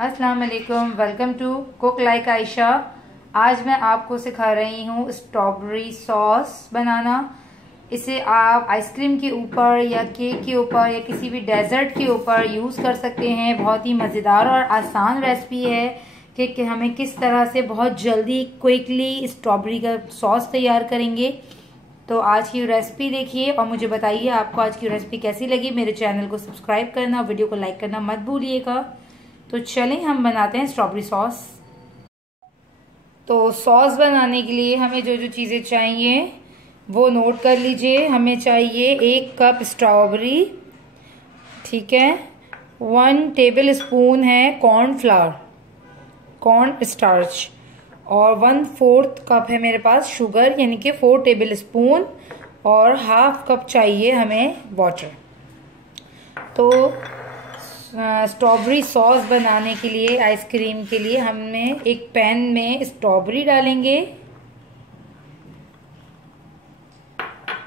अस्सलाम वालेकुम, welcome to cook like Ayesha. आज मैं आपको सिखा रही हूँ स्ट्रॉबेरी सॉस बनाना। इसे आप आइसक्रीम के ऊपर या केक के ऊपर या किसी भी डेजर्ट के ऊपर यूज़ कर सकते हैं। बहुत ही मज़ेदार और आसान रेसिपी है कि हमें किस तरह से बहुत जल्दी क्विकली स्ट्रॉबेरी का सॉस तैयार करेंगे। तो आज की रेसिपी देखिए और मुझे बताइए आपको आज की रेसिपी कैसी लगी। मेरे चैनल को सब्सक्राइब करना, वीडियो को लाइक करना मत भूलिएगा। तो चलें हम बनाते हैं स्ट्रॉबेरी सॉस। तो सॉस बनाने के लिए हमें जो जो चीज़ें चाहिए वो नोट कर लीजिए। हमें चाहिए 1 कप स्ट्रॉबेरी, ठीक है। 1 टेबल स्पून है कॉर्नफ्लावर, कॉर्न स्टार्च, और 1/4 कप है मेरे पास शुगर यानी कि 4 टेबल स्पून, और 1/2 कप चाहिए हमें वाटर। तो स्ट्रॉबेरी सॉस बनाने के लिए, आइसक्रीम के लिए, हमने एक पैन में स्ट्रॉबेरी डालेंगे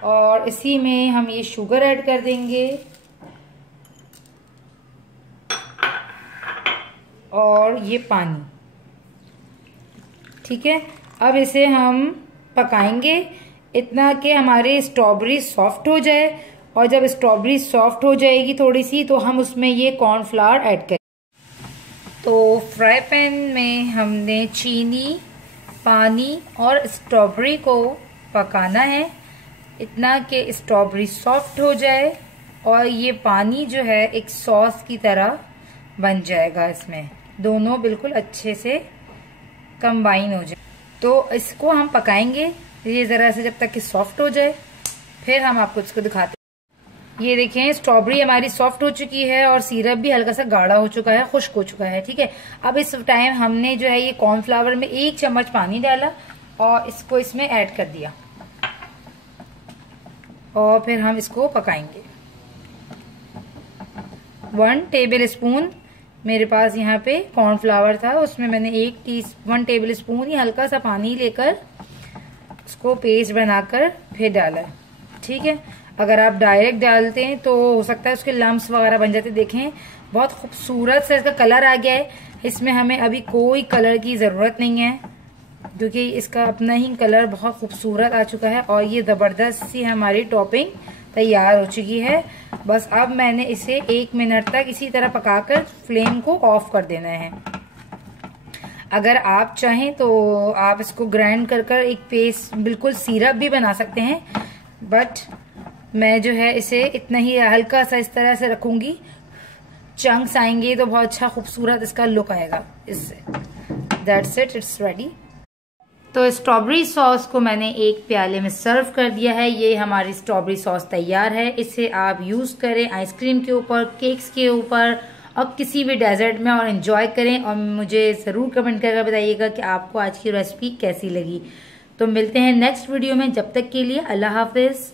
और इसी में हम ये शुगर ऐड कर देंगे और ये पानी, ठीक है। अब इसे हम पकाएंगे इतना कि हमारी स्ट्रॉबेरी सॉफ्ट हो जाए, और जब स्ट्रॉबेरी सॉफ्ट हो जाएगी थोड़ी सी तो हम उसमें ये कॉर्नफ्लावर ऐड करें। तो फ्राई पैन में हमने चीनी, पानी और स्ट्रॉबेरी को पकाना है इतना कि स्ट्रॉबेरी सॉफ्ट हो जाए और ये पानी जो है एक सॉस की तरह बन जाएगा। इसमें दोनों बिल्कुल अच्छे से कंबाइन हो जाए। तो इसको हम पकाएंगे ये ज़रा से जब तक कि सॉफ्ट हो जाए, फिर हम आपको इसको दिखाते हैं। ये देखें स्ट्रॉबेरी हमारी सॉफ्ट हो चुकी है और सिरप भी हल्का सा गाढ़ा हो चुका है, खुश्क हो चुका है, ठीक है। अब इस टाइम हमने जो है ये कॉर्नफ्लावर में 1 चम्मच पानी डाला और इसको इसमें ऐड कर दिया और फिर हम इसको पकाएंगे। 1 टेबल स्पून मेरे पास यहाँ पे कॉर्नफ्लावर था, उसमें मैंने 1 टेबल स्पून ही हल्का सा पानी लेकर उसको पेस्ट बनाकर फिर डाला, ठीक है। अगर आप डायरेक्ट डालते हैं तो हो सकता है उसके लम्स वगैरह बन जाते। देखें बहुत खूबसूरत से इसका कलर आ गया है। इसमें हमें अभी कोई कलर की ज़रूरत नहीं है क्योंकि इसका अपना ही कलर बहुत खूबसूरत आ चुका है और ये ज़बरदस्त सी हमारी टॉपिंग तैयार हो चुकी है। बस अब मैंने इसे 1 मिनट तक इसी तरह पकाकर फ्लेम को ऑफ कर देना है। अगर आप चाहें तो आप इसको ग्राइंड कर एक पेस्ट, बिल्कुल सिरप भी बना सकते हैं, बट मैं जो है इसे इतना ही हल्का सा इस तरह से रखूंगी। चंक्स आएंगे तो बहुत अच्छा खूबसूरत इसका लुक आएगा इससे। That's it, it's ready. तो स्ट्रॉबेरी सॉस को मैंने एक प्याले में सर्व कर दिया है। ये हमारी स्ट्रॉबेरी सॉस तैयार है। इसे आप यूज करें आइसक्रीम के ऊपर, केक्स के ऊपर और किसी भी डेजर्ट में और एंजॉय करें। और मुझे जरूर कमेंट करके बताइएगा कि आपको आज की रेसिपी कैसी लगी। तो मिलते हैं नेक्स्ट वीडियो में, जब तक के लिए अल्लाह हाफिज।